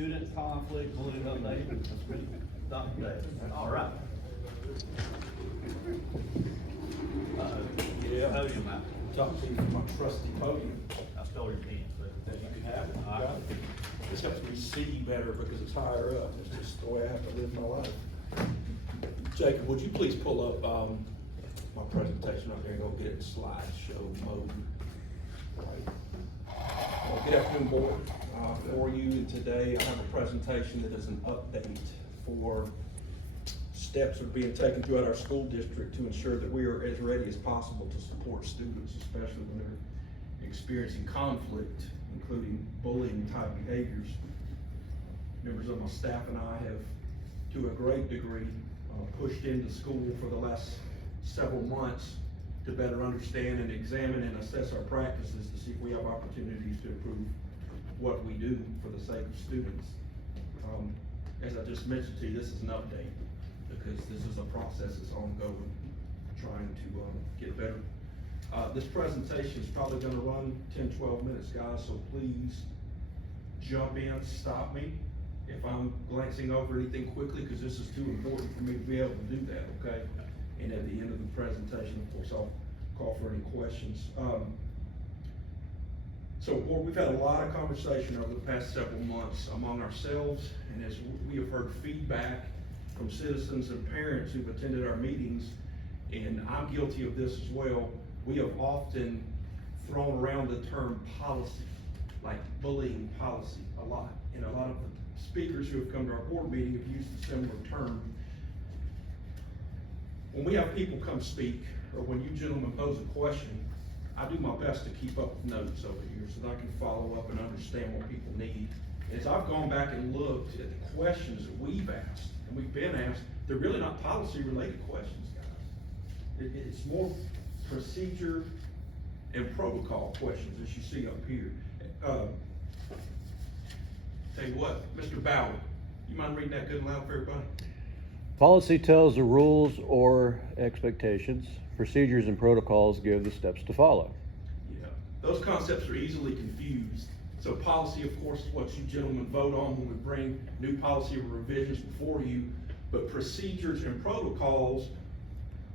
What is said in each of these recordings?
student conflict, bullying update. That's me, Dr. Davis. All right. Yeah. Podium out. Talk to you from my trusty podium. I stole your pen, but You can have it. All right. This helps me see better because it's higher up. It's just the way I have to live my life. Jacob, would you please pull up my presentation up there and go get it in slideshow mode? Right. Good afternoon, board. For you today, I have a presentation that is an update for steps that are being taken throughout our school district to ensure that we are as ready as possible to support students, especially when they're experiencing conflict, including bullying type behaviors. Members of my staff and I have, to a great degree, pushed into school for the last several months to better understand and examine and assess our practices to see if we have opportunities to improve what we do for the sake of students. As I just mentioned to you, this is an update because this is a process that's ongoing, trying to get better. This presentation is probably going to run 10-12 minutes, guys, so please jump in, stop me if I'm glancing over anything quickly, because this is too important for me to be able to do that, okay? And at the end of the presentation, of course, I'll call for any questions. So, board, we've had a lot of conversation over the past several months among ourselves, and as we have heard feedback from citizens and parents who've attended our meetings, and I'm guilty of this as well, we have often thrown around the term policy, like bullying policy, a lot. And a lot of the speakers who have come to our board meeting have used a similar term. When we have people come speak, or when you gentlemen pose a question, I do my best to keep up with notes over here so that I can follow up and understand what people need. And as I've gone back and looked at the questions that we've asked, and we've been asked, they're really not policy-related questions, guys. It's more procedure and protocol questions, as you see up here. Tell you what, Mr. Bauer, you mind reading that good and loud for everybody? Policy tells the rules or expectations. Procedures and protocols give the steps to follow. Yeah, those concepts are easily confused. So policy, of course, is what you gentlemen vote on when we bring new policy or revisions before you, but procedures and protocols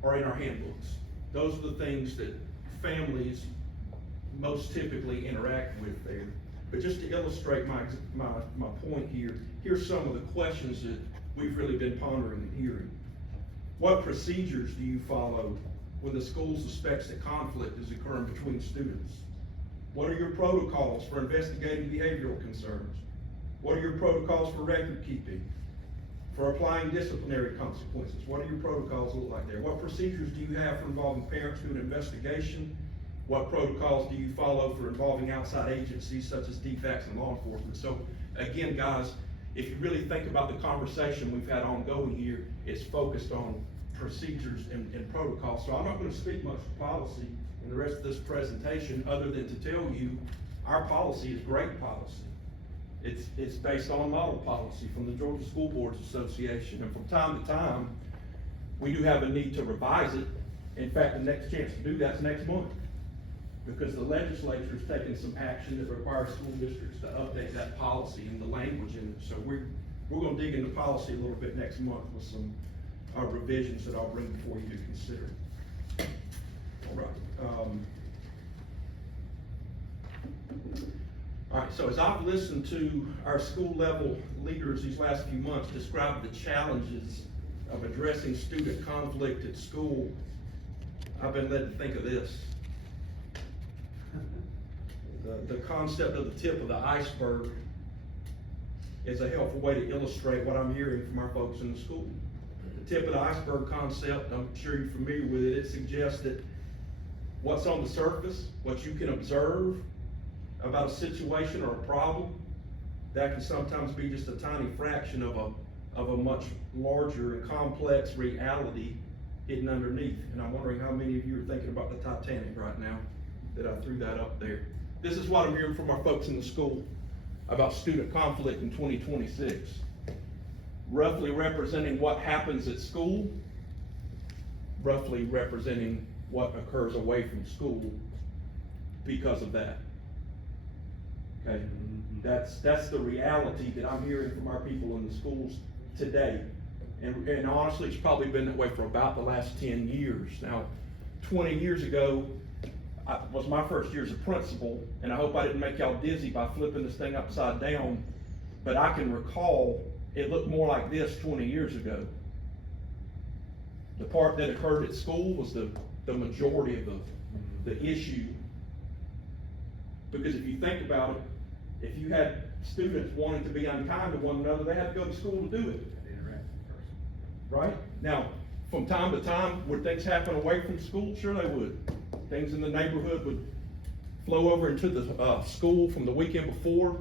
are in our handbooks. Those are the things that families most typically interact with there. But just to illustrate my point here, here's some of the questions that we've really been pondering and hearing. What procedures do you follow when the school suspects that conflict is occurring between students? What are your protocols for investigating behavioral concerns? What are your protocols for record keeping? For applying disciplinary consequences? What do your protocols look like there? What procedures do you have for involving parents to an investigation? What protocols do you follow for involving outside agencies such as DFACS and law enforcement? So again, guys, if you really think about the conversation we've had ongoing here, it's focused on procedures and protocols. So I'm not going to speak much to policy in the rest of this presentation other than to tell you our policy is great policy. It's based on model policy from the Georgia School Boards Association, and from time to time, we do have a need to revise it. In fact, the next chance to do that's next month, because the legislature has taken some action that requires school districts to update that policy and the language in it. So we're going to dig into policy a little bit next month with some revisions that I'll bring before you to consider. All right. All right, so as I've listened to our school level leaders these last few months describe the challenges of addressing student conflict at school, I've been led to think of this. The concept of the tip of the iceberg is a helpful way to illustrate what I'm hearing from our folks in the school. The tip of the iceberg concept, I'm sure you're familiar with it, it suggests that what's on the surface, what you can observe about a situation or a problem, that can sometimes be just a tiny fraction of a much larger and complex reality hidden underneath. And I'm wondering how many of you are thinking about the Titanic right now that I threw that up there. This is what I'm hearing from our folks in the school about student conflict in 2026. Roughly representing what happens at school, roughly representing what occurs away from school because of that. okay? That's the reality that I'm hearing from our people in the schools today. And honestly, it's probably been that way for about the last 10 years. Now, 20 years ago, was my first year as a principal, and I hope I didn't make y'all dizzy by flipping this thing upside down, but I can recall it looked more like this 20 years ago. The part that occurred at school was the majority of the issue. Because if you think about it, if you had students wanting to be unkind to one another, they had to go to school to do it. Right? Now, from time to time, would things happen away from school? Sure they would. Things in the neighborhood would flow over into the school from the weekend before.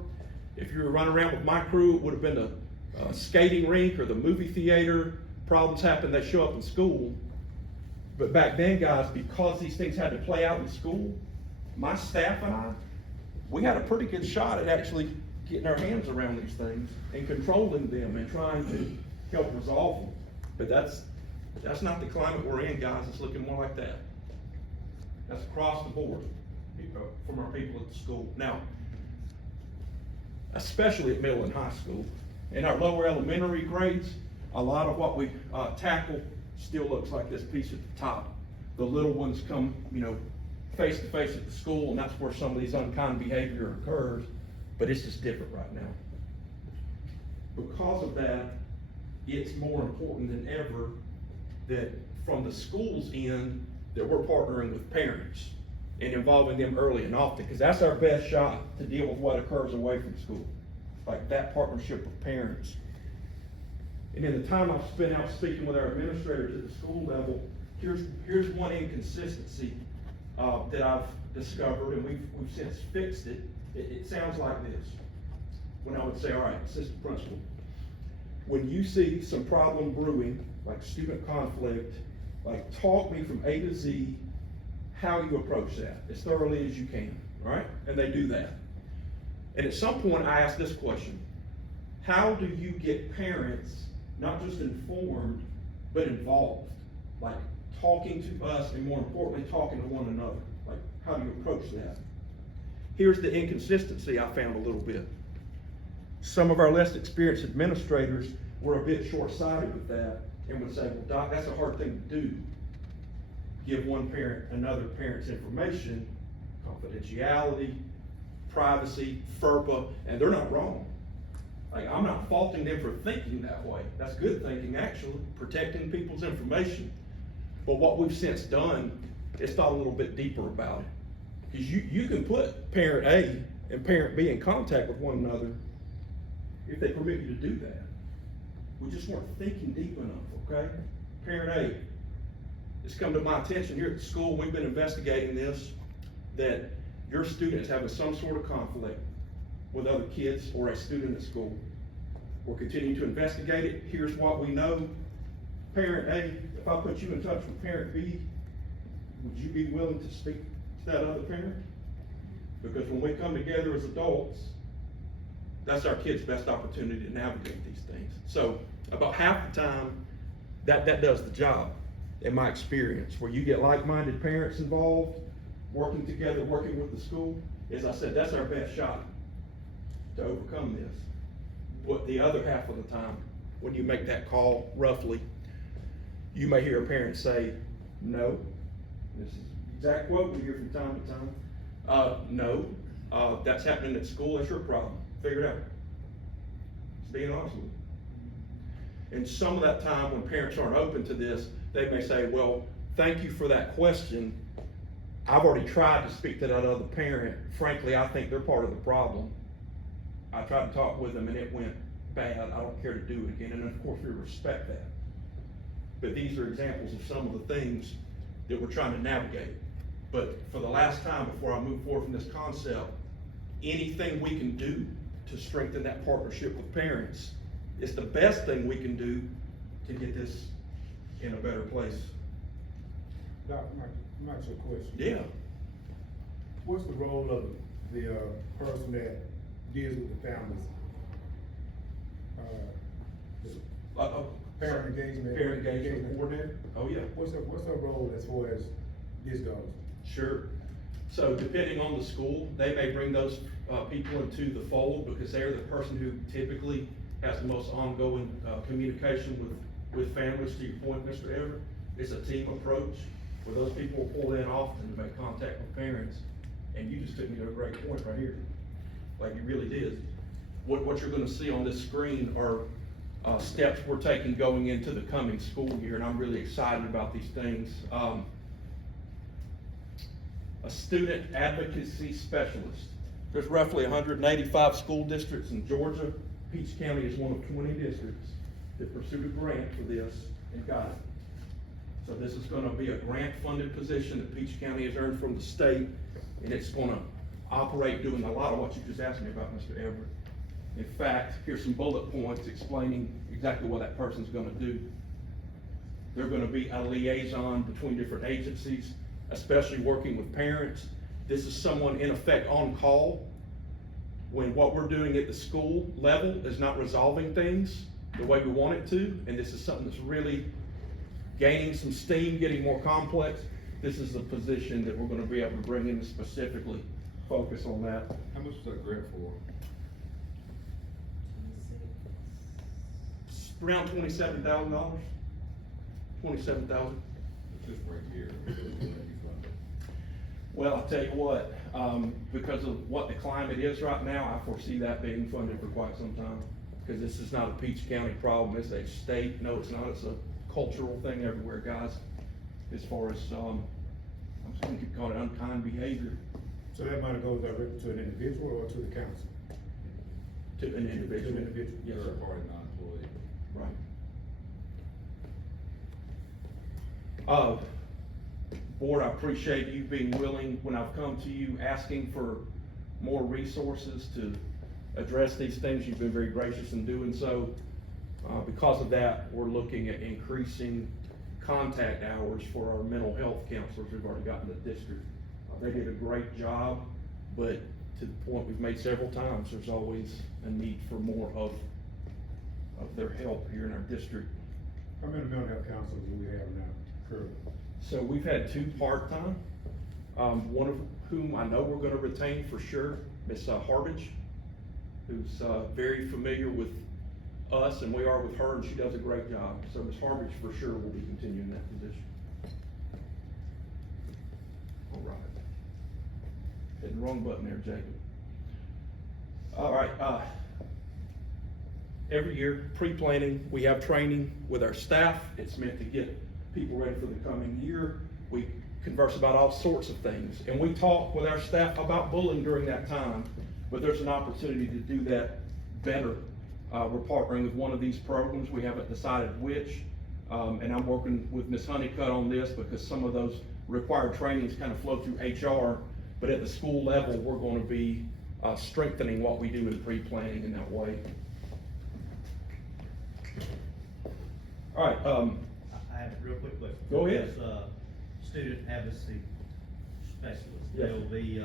If you were running around with my crew, it would have been a skating rink or the movie theater. Problems happen, they show up in school. But back then, guys, because these things had to play out in school, my staff and I, we had a pretty good shot at actually getting our hands around these things and controlling them and trying to help resolve them. But that's not the climate we're in, guys. It's looking more like that. That's across the board from our people at the school. Now, especially at middle and high school. In our lower elementary grades, a lot of what we tackle still looks like this piece at the top. The little ones come, face to face at the school, and that's where some of these unkind behavior occurs, but it's just different right now. Because of that, it's more important than ever that from the school's end, that we're partnering with parents and involving them early and often, because that's our best shot to deal with what occurs away from school. Like that partnership with parents. And in the time I've spent out speaking with our administrators at the school level, here's one inconsistency that I've discovered, and we've since fixed it. It sounds like this. When I would say, all right, assistant principal, when you see some problem brewing, like student conflict, like talk me from A to Z how you approach that as thoroughly as you can, right? And they do that. And at some point I ask this question: how do you get parents not just informed, but involved? Like talking to us, and more importantly, talking to one another. Like, how do you approach that? Here's the inconsistency I found a little bit. Some of our less experienced administrators were a bit short-sighted with that and would say, well, Doc, that's a hard thing to do. Give one parent another parent's information, confidentiality, privacy, FERPA, and they're not wrong. Like, I'm not faulting them for thinking that way. That's good thinking, actually, protecting people's information. But what we've since done is thought a little bit deeper about it. Because you can put parent A and parent B in contact with one another if they permit you to do that. We just weren't thinking deep enough, okay? Parent A, it's come to my attention here at the school, we've been investigating this, that your student is having some sort of conflict with other kids or a student at school. We're continuing to investigate it. Here's what we know. Parent A, if I put you in touch with parent B, would you be willing to speak to that other parent? Because when we come together as adults, that's our kids' best opportunity to navigate these things. So about half the time, that does the job, in my experience, where you get like-minded parents involved, working together, working with the school. As I said, that's our best shot to overcome this. But the other half of the time, when you make that call, roughly, you may hear a parent say, no. This is the exact quote we hear from time to time. No, that's happening at school, that's your problem. Figure it out. Just being honest with you. And some of that time when parents aren't open to this, they may say, well, thank you for that question. I've already tried to speak to that other parent. Frankly, I think they're part of the problem. I tried to talk with them and it went bad. I don't care to do it again. And of course, we respect that. But these are examples of some of the things that we're trying to navigate. But for the last time, before I move forward from this concept, anything we can do to strengthen that partnership with parents is the best thing we can do to get this in a better place. Doc, not your question. Yeah. What's the role of the person that deals with the families? Parent engagement. Parent engagement coordinator? Oh, yeah. What's her role as far as this goes? Sure. So depending on the school, they may bring those people into the fold because they're the person who typically has the most ongoing communication with families. To your point, Mr. Everett, it's a team approach where those people will pull in often to make contact with parents. And you just took me to a great point right here, like you really did. What you're gonna see on this screen are steps we're taking going into the coming school year, and I'm really excited about these things. A student advocacy specialist. There's roughly 185 school districts in Georgia. Peach County is one of 20 districts that pursued a grant for this and got it. So this is gonna be a grant-funded position that Peach County has earned from the state, and it's gonna operate doing a lot of what you just asked me about, Mr. Everett. In fact, here's some bullet points explaining exactly what that person's gonna do. They're gonna be a liaison between different agencies, especially working with parents. This is someone in effect on call when what we're doing at the school level is not resolving things the way we want it to, and this is something that's really gaining some steam, getting more complex. This is the position that we're gonna be able to bring in to specifically focus on that. How much was that grant for? Around $27,000. 27,000. It's just right here. Well, I'll tell you what, because of what the climate is right now, I foresee that being funded for quite some time. Because this is not a Peach County problem, it's a state, no, it's not, it's a cultural thing everywhere, guys. As far as, I'm just gonna keep calling it unkind behavior So that money goes directly to an individual or to the council? to an individual. To an individual. Yes, sir. Third party, non-employee. Right. Board, I appreciate you being willing, when I've come to you asking for more resources to address these things, you've been very gracious in doing so. Because of that, we're looking at increasing contact hours for our mental health counselors we've already got in the district. They did a great job, but to the point we've made several times, there's always a need for more of their help here in our district. How many mental health counselors do we have now currently? So we've had 2 part-time, one of whom I know we're gonna retain for sure, Miss Harbage, who's very familiar with us and we are with her, and she does a great job. So Miss Harbage for sure will be continuing that position. All right. Hitting the wrong button there, Jacob. All right, every year, pre-planning, we have training with our staff. It's meant to get people ready for the coming year. We converse about all sorts of things, and we talk with our staff about bullying during that time, but there's an opportunity to do that better. We're partnering with one of these programs, we haven't decided which, and I'm working with Ms. Honeycutt on this because some of those required trainings kind of flow through HR, but at the school level, we're gonna be strengthening what we do in pre-planning in that way. All right, I have a real quick question. Go ahead. This, student advocacy specialist, Yes. they'll be,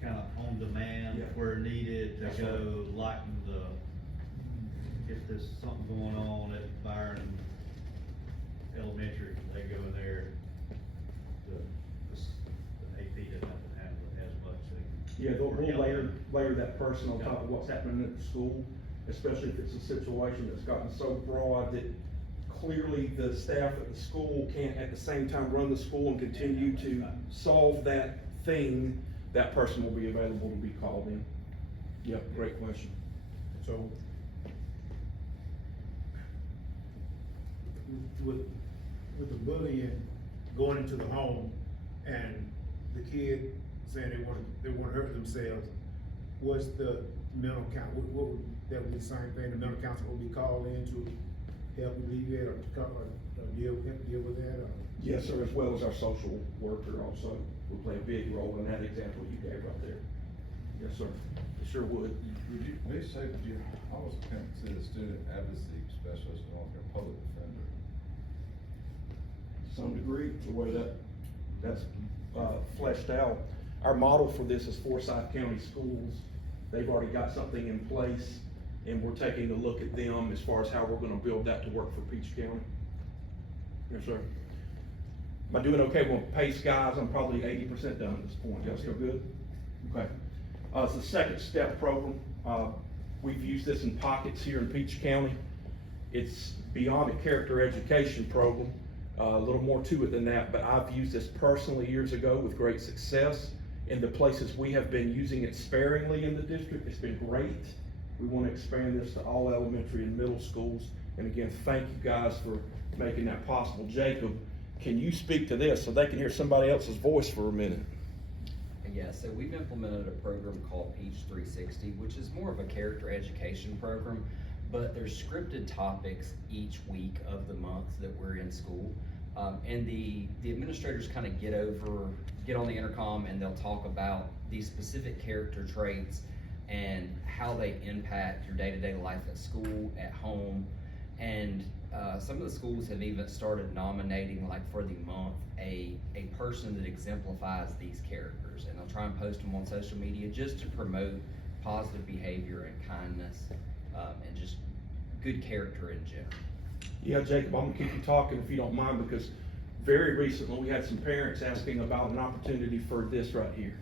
kind of on demand Yeah. where needed to That's go lighten if there's something going on at Byron Elementary, they go in there, the AP doesn't have to handle it as much. yeah, we'll layer that person on top of what's happening at the school, especially if it's a situation that's gotten so broad that clearly the staff at the school can't at the same time run the school and continue to solve that thing. That person will be available to be called in. Yep, great question. So, with the bullying going into the home and the kid saying they wanna hurt themselves, what's the mental what would, that would be the same thing, the mental counselor will be called in to help alleviate or deal with that, or? Yes, sir, as well as our social worker also will play a big role in that example you gave right there. Yes, sir, it sure would. Would you, they say that you almost consider student advocacy specialist along with a public defender? To some degree, the way that's fleshed out. Our model for this is Forsyth County Schools. They've already got something in place, and we're taking a look at them as far as how we're gonna build that to work for Peach County. Yes, sir. Am I doing okay with pace, guys? I'm probably 80% done at this point. Y'all still good? Okay. It's the second step program. We've used this in pockets here in Peach County. It's beyond a character education program, a little more to it than that, but I've used this personally years ago with great success. In the places we have been using it sparingly in the district, it's been great. We want to expand this to all elementary and middle schools. And again, thank you guys for making that possible. Jacob, can you speak to this so they can hear somebody else's voice for a minute? Yeah, so we've implemented a program called Peach 360, which is more of a character education program, but there's scripted topics each week of the month that we're in school. And the administrators kind of get on the intercom and they'll talk about these specific character traits and how they impact your day-to-day life at school, at home. And some of the schools have even started nominating, like for the month, a person that exemplifies these characters. And they'll try and post them on social media just to promote positive behavior and kindness and just good character in general. Yeah, Jacob, I'm gonna keep you talking if you don't mind, because very recently we had some parents asking about an opportunity for this right here.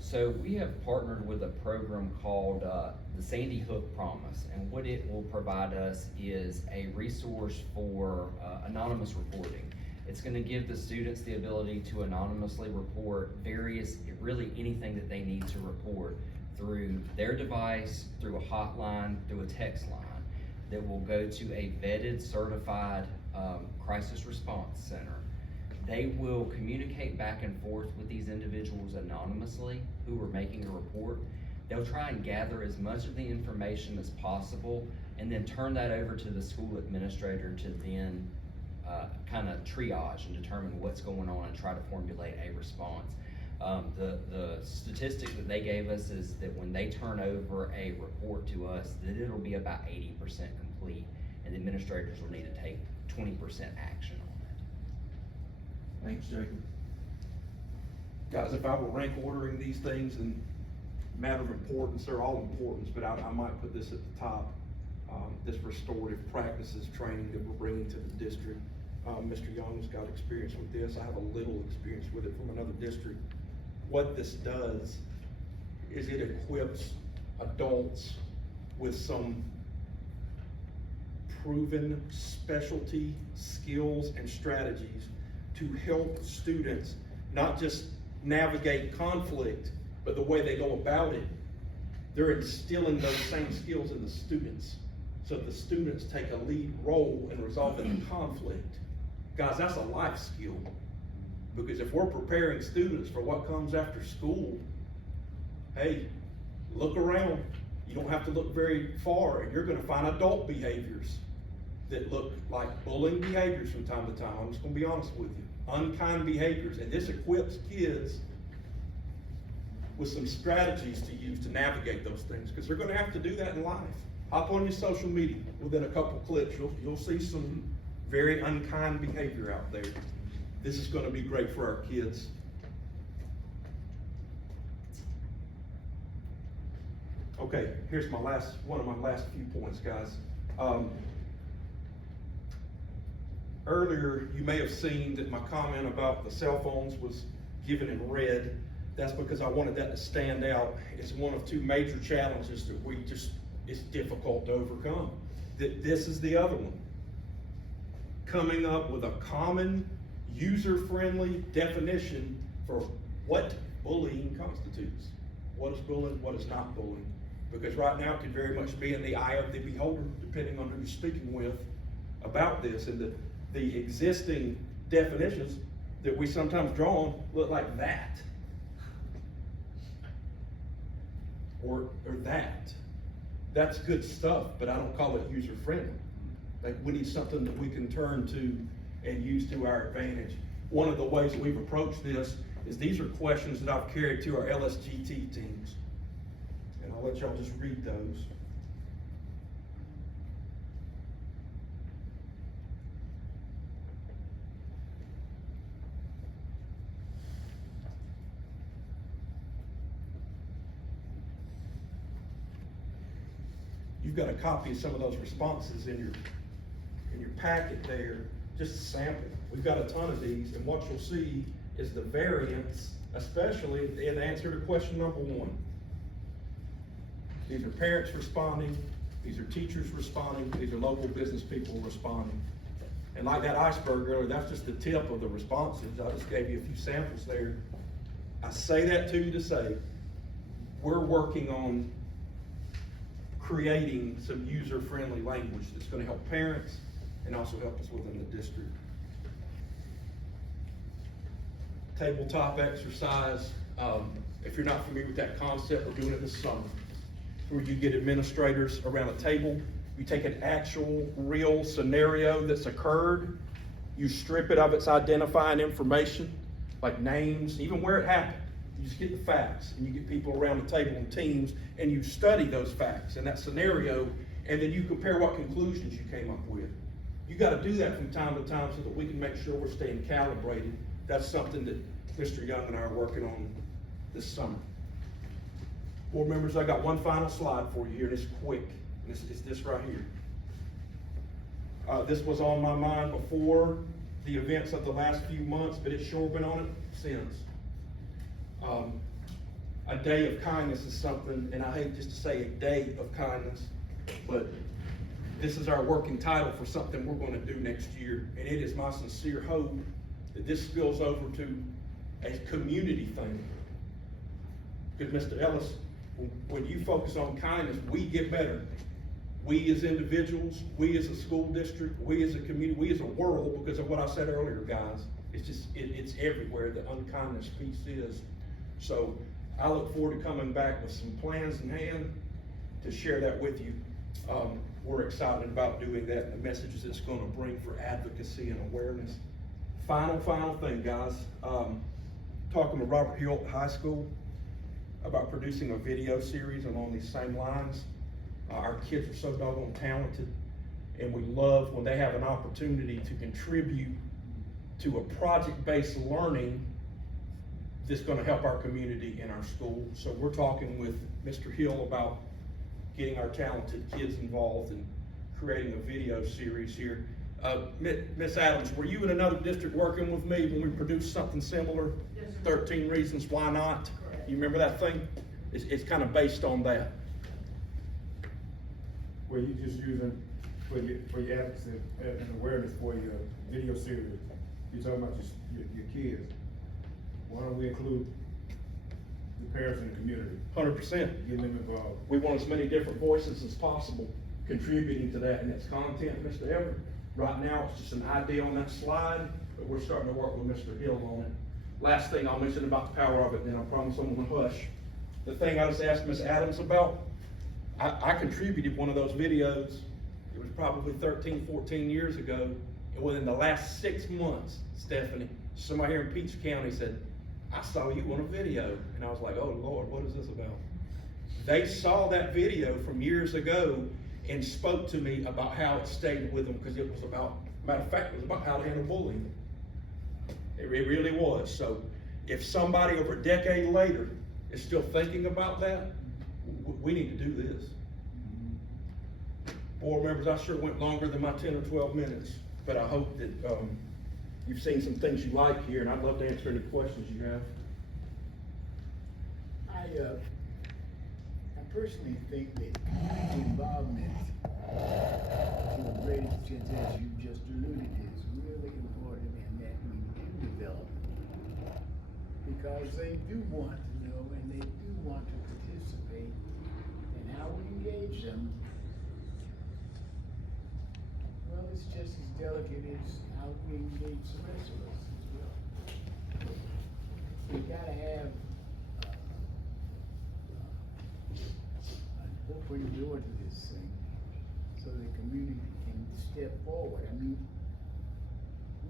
So we have partnered with a program called the Sandy Hook Promise, and what it will provide us is a resource for anonymous reporting. It's going to give the students the ability to anonymously report really anything that they need to report through their device, through a hotline, through a text line that will go to a vetted, certified crisis response center. They will communicate back and forth with these individuals anonymously who are making a report. They'll try and gather as much of the information as possible and then turn that over to the school administrator to then kind of triage and determine what's going on and try to formulate a response. The statistic that they gave us is that when they turn over a report to us, that it'll be about 80% complete, and the administrators will need to take 20% action on it. Thanks, Jacob. Guys, if I were rank ordering these things in matter of importance, they're all importance, but I might put this at the top. This restorative practices training that we're bringing to the district. Mr. Young's got experience with this. I have a little experience with it from another district. What this does is it equips adults with some proven specialty skills and strategies to help students not just navigate conflict, but the way they go about it. They're instilling those same skills in the students, so the students take a lead role in resolving the conflict. Guys, that's a life skill, because if we're preparing students for what comes after school, hey, look around. You don't have to look very far, and you're gonna find adult behaviors that look like bullying behaviors from time to time. I'm just gonna be honest with you. Unkind behaviors, and this equips kids with some strategies to use to navigate those things, because they're gonna have to do that in life. Hop on your social media, within a couple clicks, you'll see some very unkind behavior out there. This is gonna be great for our kids. Okay, here's one of my last few points, guys. Earlier, you may have seen that my comment about the cell phones was given in red. That's because I wanted that to stand out. It's one of two major challenges that it's difficult to overcome. This is the other one. Coming up with a common, user-friendly definition for what bullying constitutes. What is bullying, what is not bullying? Because right now it could very much be in the eye of the beholder, depending on who you're speaking with about this. And the existing definitions that we sometimes draw on look like that. Or that. That's good stuff, but I don't call it user-friendly. Like, we need something that we can turn to and use to our advantage. One of the ways that we've approached this is these are questions that I've carried to our LSGT teams. And I'll let y'all just read those. You've got a copy of some of those responses in your packet there. just a sample. We've got a ton of these, and what you'll see is the variance, especially in answer to question number 1. These are parents responding, these are teachers responding, these are local business people responding. And like that iceberg earlier, that's just the tip of the responses. I just gave you a few samples there. I say that to you to say, we're working on creating some user-friendly language that's gonna help parents and also help us within the district. Tabletop exercise, if you're not familiar with that concept, we're doing it this summer, where you get administrators around a table, you take an actual real scenario that's occurred, you strip it of its identifying information, like names, even where it happened. You just get the facts, and you get people around the table in teams, and you study those facts and that scenario, and then you compare what conclusions you came up with. You gotta do that from time to time so that we can make sure we're staying calibrated. That's something that Mr. Young and I are working on this summer. Board members, I got one final slide for you here, and it's quick. It's this right here. This was on my mind before the events of the last few months, but it's sure been on it since. A day of kindness is something, and I hate just to say a day of kindness, but this is our working title for something we're gonna do next year, and it is my sincere hope that this spills over to a community thing. Because Mr. Ellis, when you focus on kindness, we get better. We as individuals, we as a school district, we as a community, we as a world, because of what I said earlier, guys. It's just, it's everywhere, the unkindness piece is. So I look forward to coming back with some plans in hand to share that with you. We're excited about doing that and the messages it's gonna bring for advocacy and awareness. Final thing, guys. Talking with Robert Hill High School about producing a video series along these same lines. Our kids are so doggone talented, and we love when they have an opportunity to contribute to a project-based learning that's gonna help our community and our school. So we're talking with Mr. Hill about getting our talented kids involved and creating a video series here. Miss Adams, were you in another district working with me when we produced something similar? Yes, sir. 13 Reasons Why Not? Correct. You remember that thing? It's kind of based on that. Where you just using for your advocacy and awareness for your video series, you're talking about your kids. Why don't we include the parents in the community? 100%. Get them involved. We want as many different voices as possible contributing to that, and it's content, Mr. Everett. Right now, it's just an idea on that slide, but we're starting to work with Mr. Hill on it. Last thing I'll mention about the power of it, then I promise I'm gonna hush. The thing I just asked Miss Adams about, I contributed one of those videos. It was probably 13, 14 years ago, and within the last 6 months, Stephanie, somebody here in Peach County said, I saw you on a video, and I was like, oh Lord, what is this about? They saw that video from years ago and spoke to me about how it stayed with them, because it was about, matter of fact, it was about how to handle bullying. It really was. So if somebody over a decade later is still thinking about that, we need to do this. Board members, I sure went longer than my 10 or 12 minutes, but I hope that you've seen some things you like here, and I'd love to answer any questions you have. I personally think that community involvement to a great extent, as you just alluded, is really important and that we do develop. Because they do want to know and they do want to participate, and how we engage them, well, it's just as delicate as how we engage the rest of us as well. We gotta have an open door to this thing, so the community can step forward. I mean,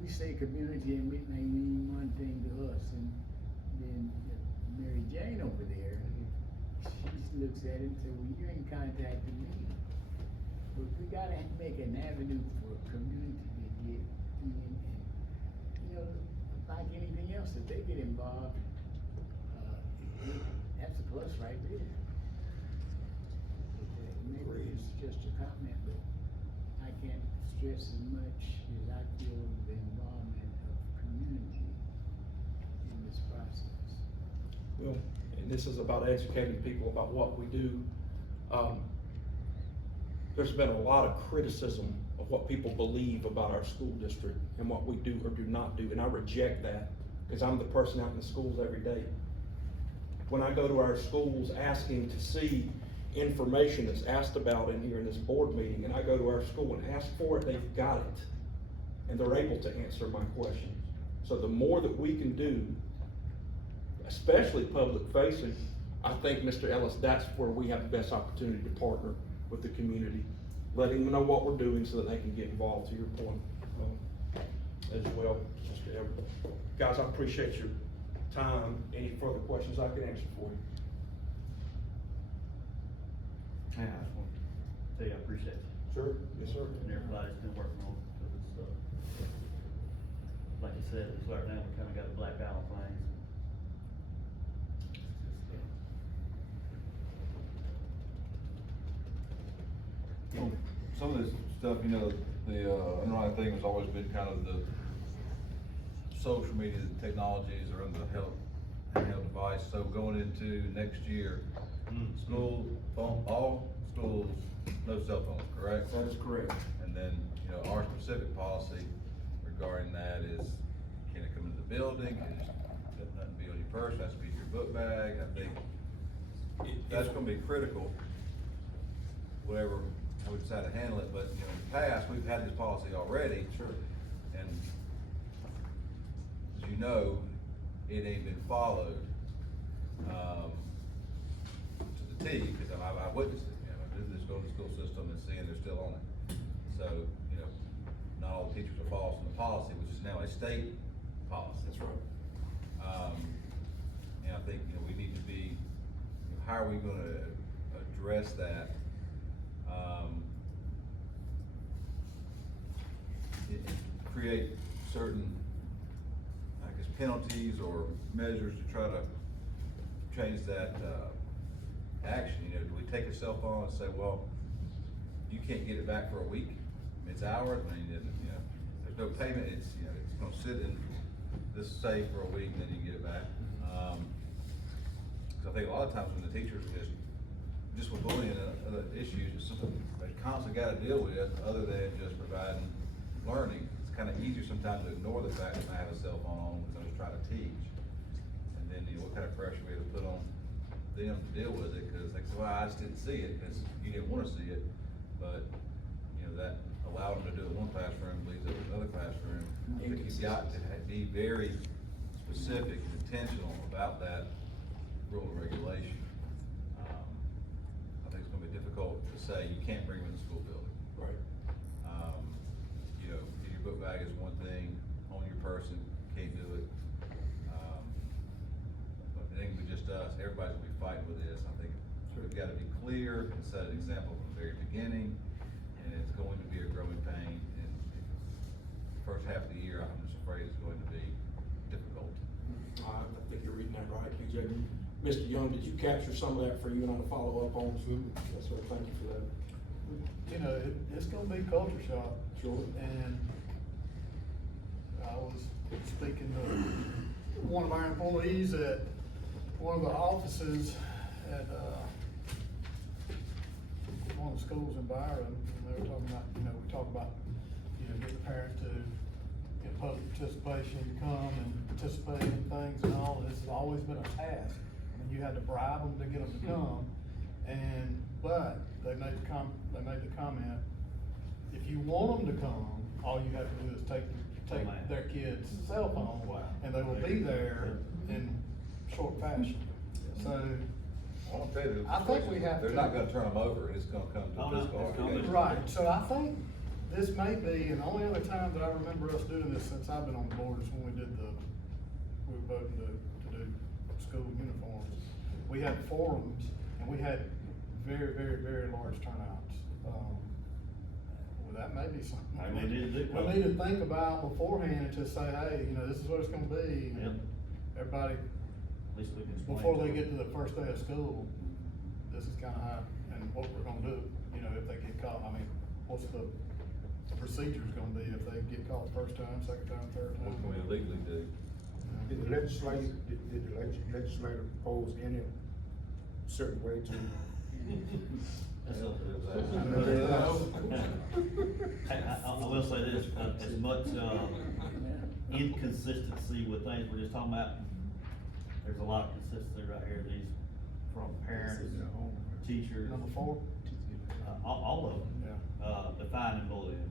we say community and it may mean one thing to us, and then Mary Jane over there, she looks at it and says, well, you're in contact with me. But we gotta make an avenue for community to get in, and, like anything else, if they get involved, that's a plus right there. Maybe it's just a comment, but I I can't stress as much as I feel the involvement of community in this process. Well, and this is about educating people about what we do. There's been a lot of criticism of what people believe about our school district and what we do or do not do, and I reject that, because I'm the person out in the schools every day. When I go to our schools asking to see information that's asked about in here in this board meeting, and I go to our school and ask for it, they've got it, and they're able to answer my questions. So the more that we can do, especially public facing, I think, Mr. Ellis, that's where we have the best opportunity to partner with the community, letting them know what we're doing so that they can get involved, to your point, as well, Mr. Everett. Guys, I appreciate your time. Any further questions I can answer for you? Yeah, I just want to tell you, I appreciate you. Sure, yes, sir. And everybody's been working on it, because it's, like you said, it's right now, we kinda got a black eye on things. Some of this stuff, you know, the underlying thing has always been kind of the social media technologies are under the handheld device. So going into next year, school, all schools, no cell phones, correct? That is correct. And then, you know, our specific policy regarding that is, can it come into the building? Can it just nothing be on your purse? Has to be your book bag? I think that's gonna be critical, whatever, how we decide to handle it. But, you know, in the past, we've had this policy already. Sure. And as you know, it ain't been followed, to the T, because I witnessed it. You know, I did this, go to the school system and seeing they're still on it. So, you know, not all the teachers are following the policy, which is now a state policy. That's right. And I think, you know, we need to be, you know, how are we gonna address that? Create certain, I guess, penalties or measures to try to change that, action. You know, do we take a cell phone and say, well, you can't get it back for a week? It's ours. I mean, you know, there's no payment. It's, you know, it's gonna sit in this safe for a week and then you get it back. Cause I think a lot of times when the teachers are just with bullying and other issues, it's something they constantly gotta deal with other than just providing learning. It's kinda easier sometimes to ignore the fact that I have a cell phone on because I'm just trying to teach. And then, you know, what kind of pressure we have to put on them to deal with it, cause they say, well, I just didn't see it, cause you didn't wanna see it. But, you know, that allowed them to do it in one classroom, leaves it in another classroom. I think you've got to be very specific and intentional about that rule or regulation. I think it's gonna be difficult to say you can't bring them in the school building. Right. You know, in your book bag is one thing, on your person, can't do it. But it ain't gonna be just us, everybody's gonna be fighting with this. I think we've gotta be clear and set an example from the very beginning, and it's going to be a growing pain. And the first half of the year, I'm just afraid it's going to be difficult. I think you're reading that right, BJ. Mr. Young, did you capture some of that for you and I to follow up on? Yes, sir, thank you for that. You know, it's gonna be culture shock. Sure. And I was speaking to one of our employees at one of the offices at, one of the schools in Byron, and they were talking about, you know, we talk about, you know, getting the parents to get public participation, to come and participate in things and all. This has always been a task. I mean, you had to bribe them to get them to come, but they made the comment, if you want them to come, all you have to do is take their kid's cell phone, and they will be there in short fashion. So, I'll tell you, I think we have they're to- not gonna turn them over, it's gonna come Oh, to no, physical it's coming. altercation. right, so I think this may be, and the only other time that I remember us doing this since I've been on the board is when we were voting to do school uniforms. We had forums, and we had very, very, very large turnouts. Well, that may be something. Maybe we need to do We need to think about beforehand and just say, hey, you know, this is what it's gonna be. Yep. Everybody, At least we can explain. before they get to the first day of school, this is kinda how, and what we're gonna do, you know, if they get caught, I mean, what's the procedure's gonna be if they get caught first time, second time, third time. What can we legally do? Did the legislator propose any certain way to? That's up to I I will say this, as much, inconsistency with things we're just talking about, there's a lot of consistency right here, these, from parents, teachers. Number 4? All of them. Yeah. Defining bullying,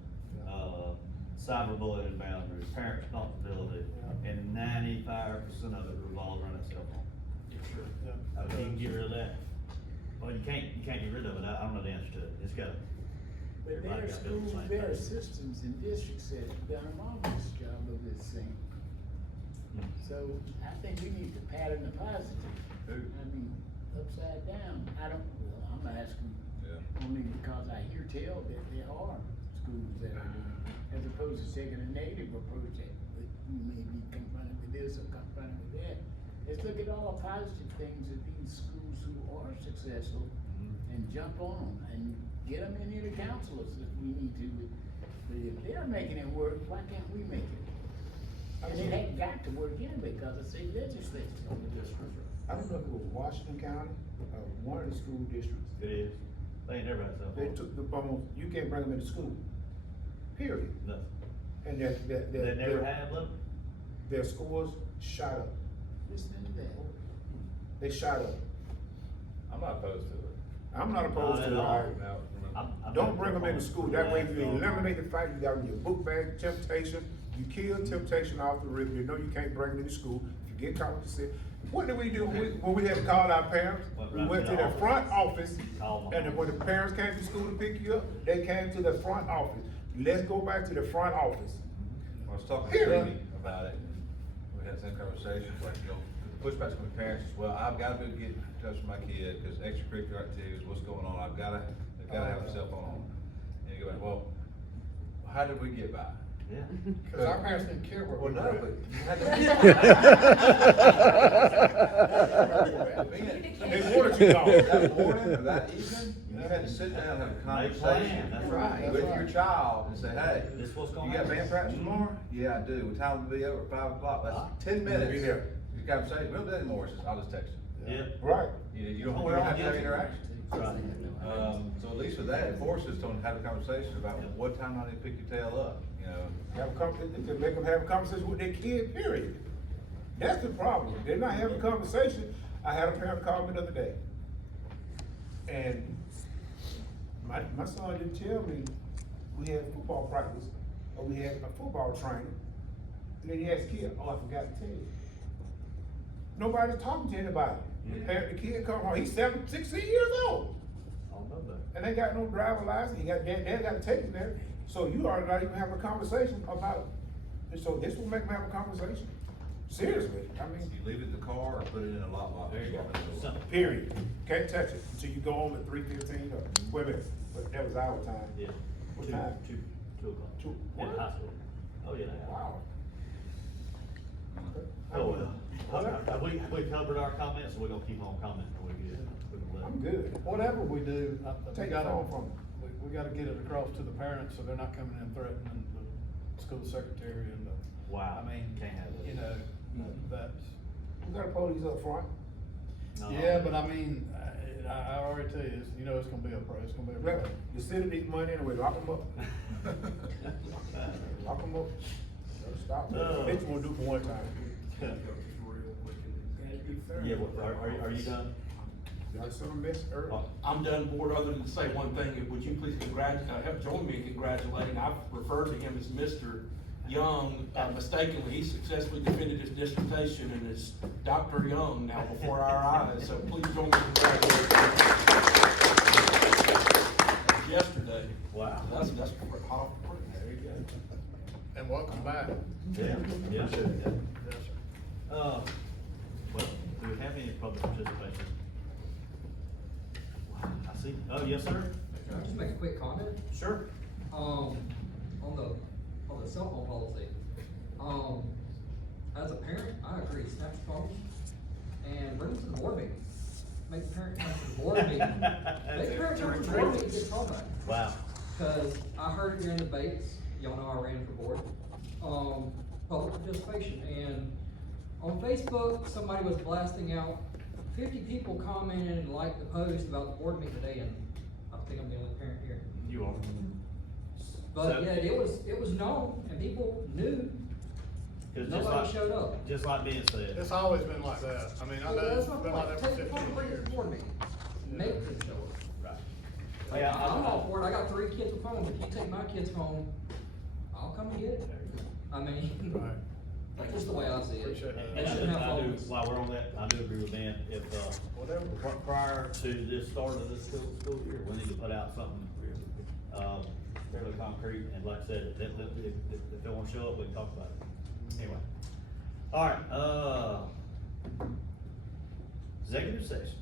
cyberbullying boundaries, parent responsibility, Yeah. and 95% of it revolves around that cell phone. Yeah. You can get rid of that. Well, you can't get rid of it, I don't know the answer to it, it's got. But there are schools, there are systems and districts that have done a marvelous job of this thing. So I think we need to pattern the positive. I mean, upside down, well, I'm asking Yeah. only because I hear tell that there are schools that are doing, as opposed to taking a negative approach that you may be confronted with this or confronted with that. Let's look at all the positive things that these schools who are successful and jump on them and get them in here to counselors if we need to. But if they're making it work, why can't we make it? And it ain't got to work anyway because it's a legislature. don't know if it was Washington County, one of the school districts. It is, they ain't never had cell They phones. took the phones, you can't bring them into school, period. Nothing. And They never had them? their scores shot up. Listen to that. They shot up. I'm not opposed to it. I'm not opposed Not to at all. it. I'm Don't bring them into school. That way you eliminate. eliminate the fact you got in your book bag, temptation. You kill temptation off the rip. You know you can't bring them into school. If you get caught with the sin. What did we do when we had to call our parents? We went to the front office, and when the parents came to school to pick you up, they came to the front office. Let's go back to the front office. I was talking to Jamie about it, we had some conversations, like, the pushbacks from the parents is, well, I've gotta be able to get in touch with my kid, cause extracurricular activities, what's going on, they've gotta have a cell phone on. And you go, well, how did we get by? Yeah. Cause our parents didn't care where Well, we no, were but at. you had They wanted you gone. that morning or that evening, you had to sit down and have a Make plans, conversation that's right. with That's your right. child and say, hey, This what's going you got on. band practice tomorrow? Yeah, I do. What time will it be over? 5 o'clock. That's 10 minutes. Be there. You got to say, we don't do that anymore. It's just, I'll just text you. Yeah. Right. You don't, Oh, you we're don't all have to have guilty. interaction. Right. So at least with that, it forces us to have a conversation about what time I need to pick your tail up, you know? Have a conversation, to make them have a conversation with their kid, period. That's the problem. They're not having a conversation. I had a parent call me the other day. And my son didn't tell me we had football practice, or we had a football training. And then he asked the kid, oh, I forgot to tell you. Nobody's talking to anybody. The parent, the kid come home, he's 16 years old. I don't know that. And they got no driver license, he got, dad got to take him there. So you are not even having a conversation about it. And so this will make them have a conversation. Seriously, I mean, You leave it in the car or put it in a lockbox. There you go. Simple. period. Can't touch it until you go home at 3:15 or, wait a minute, but that was our time. Yeah. What Two- time? 2 o'clock. Two. In What? high school. Oh, yeah. Wow. Oh, well. Have we covered our comments, or we gonna keep on commenting, or we good? We can let- I'm good. Whatever we do, we Take the gotta, phone from them. we gotta get it across to the parents, so they're not coming in threatening the school secretary and the. Wow. I mean, Can't have that. you know, that's, We got police up front. No. yeah, but I mean, I already tell you, it's gonna be it's gonna be a Look, problem. the city needs money anyway, lock them up. Lock them up. Stop. Bitch won't do for one time. Yeah, what, are you done? Y'all send a message early. I'm done, board, other than to say one thing, would you please help join me in congratulating, I've referred to him as Mr. Young, mistakenly, he successfully defended his dissertation and is Dr. Young now before our eyes, so please join me in congratulating. Yesterday. Wow. That's hot. There you go. And welcome back. Yeah, yeah, sure, yeah. Yes, sir. Well, do we have any public participation? Wow, I see, oh, yes, sir? Can I just make a quick comment? Sure. On the cell phone policy. As a parent, I agree, snatch the phone and bring them to the board meeting. Make the parent come to the board meeting. Make the parent come to the board meeting and get the phone back. Wow. cause I heard it during debates, y'all know I ran for board, public participation, and on Facebook, somebody was blasting out, 50 people commented and liked the post about the board meeting today, and I think I'm the only parent here. You are. But So- yeah, it was known, and people knew, 'Cause just nobody like- showed up. Just like Ben said. It's always been like that. I mean, I know Well, it's that's my been like point, that for take the phone, 15 bring it years. to the board meeting, make them show up. Right. Hey, I'm all for it, I got 3 kids with phones, if you take my kids home, I'll come and get it. I mean, Right. that's just the way I see it. Appreciate that. They And shouldn't have I do, phones. while we're on that, I do agree with Ben, if, Whatever. prior to this start of this school year, we need to put out something, fairly concrete, and like I said, if they wanna show up, we can talk about it. Anyway. Alright, executive session.